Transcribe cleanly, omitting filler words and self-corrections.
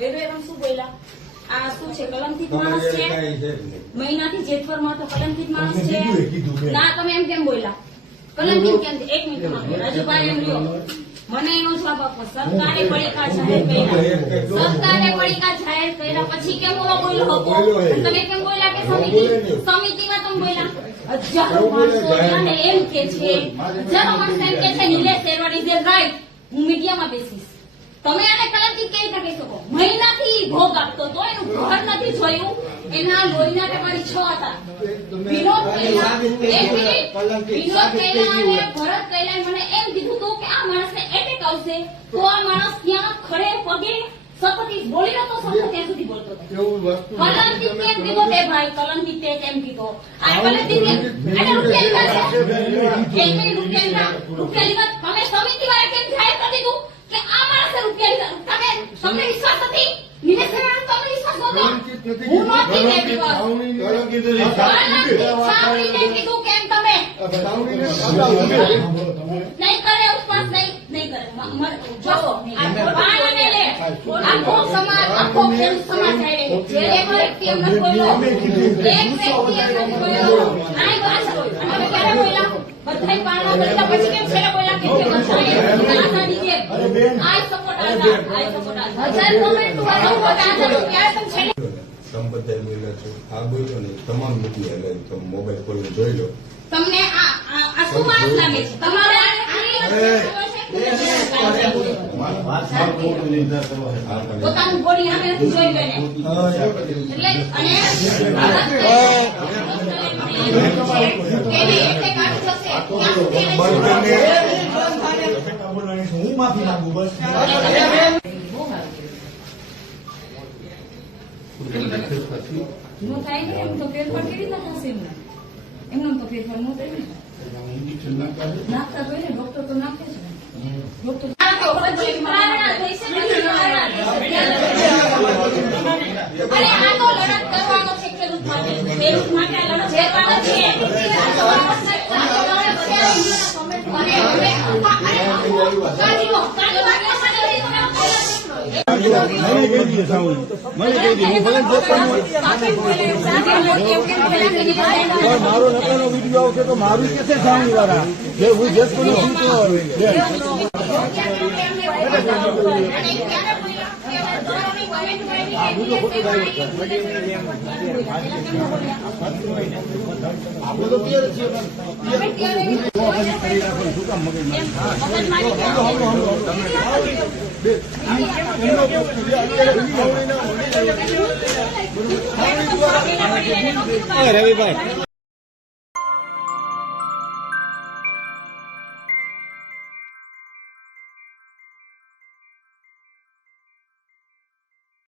વેવેરામ શું બોલ્યા? આ શું છે? કલંકિત માણસ છે? મહિનાથી જેતવરમાં તો કલંકિત માણસ છે. ના, તમે એમ કેમ બોલ્યા? કલંકિત કેમ? એક મિનિટ રાજુભાઈ એમ લ્યો, મને એનો જવાબ આપો. સરકારે પડીકા જાહેર કર્યા, સરકારે પડીકા જાહેર કર્યા પછી કેમ ઓલો બોલ્યો હતો? તમે કેમ બોલ્યા કે સમિતિમાં તમે બોલ્યા? હજારો માણસો એમ કે છે, હજારો માણસો એમ કે છે નિલેશ શેરવાડ ઇઝ રાઈટ. હું મીડિયામાં બેસીશ. તમે આને કલંકિત કેવી રીતે કહી શકો? મહિનાથી ભોગ આપતો તો એનું ઘર નથી જોયું. એના લોહીના ટેપારી 6 હતા. વિનોદ કૈલા અને ભરત કૈલાએ મને એમ કીધું હતું કે આ માણસને એટેક આવશે તો આ માણસ ત્યાં ખડે પગે સતત બોલી રહ્યો તો સતત ત્યાં સુધી બોલતો હતો. કલંકિત કેમ કીધો તે ભાઈ? કલંકિત તે કેમ કીધો? આ કલંકિત એને રૂપિયા લીધા છે. એક મિનિટ, રૂપિયા લીધા. તમે સમિતિવાળા કેમ જાહેર કરી દીધું કે આ માણસે રૂપિયા લીધા? તમને વિશ્વાસ હતી? નિલેશ શેરવાડ તમને વિશ્વાસ નહોતો? હું નહોતી દેતી વાત. સાંભળીને કીધું કેમ તમે નહીં કરે ઉપવાસ? નહીં કરે. જો પાણીને લે આખો સમાજ, આખો ખેડૂત સમાજ આવે. જે એક વ્યક્તિ એમ નથી બોલ્યો, એક વ્યક્તિ એમ નથી બોલ્યો. આય વાત બોલ. અને તમે ક્યારે બોલ્યા? બધાય પાણા બોલ્યા પછી કેમ છેલ્લે બોલ્યા કે જે બધાએ આઝાદી છે? આય સપોર્ટ આઝાદ. 1000 કમેન્ટ વાળો હોત આઝાદ ક્યારે તમે છેલ્લે સંપત્તિ બોલ્યા છો? આ બોલ્યો ને તમામ મૂકી એટલે તમે મોબાઈલ ખોલીને જોઈ લો. તમને આ શું માણસ લાગે છે? તમારે પોતાનું બોડી અમે નથી જોઈ ગઈ ને એટલે અને હું માફી માંગુ બસ. નો થાય ને એમ તો ફેરફાર કેવી રીતે થશે? એમનો તો ફેરફાર નો થાય ને. નાખતા તો ને ડોક્ટર તો નાખે છે. ડોક્ટર અરે આ તો લડત કરવાનો છે ખેડૂત માટે. ખેડૂત માટે લડત કરવાનો છે. મારો નકલનો વિડીયો આવશે તો મારું કે છે સાવણી વાળા જે હું જે રવિભાઈ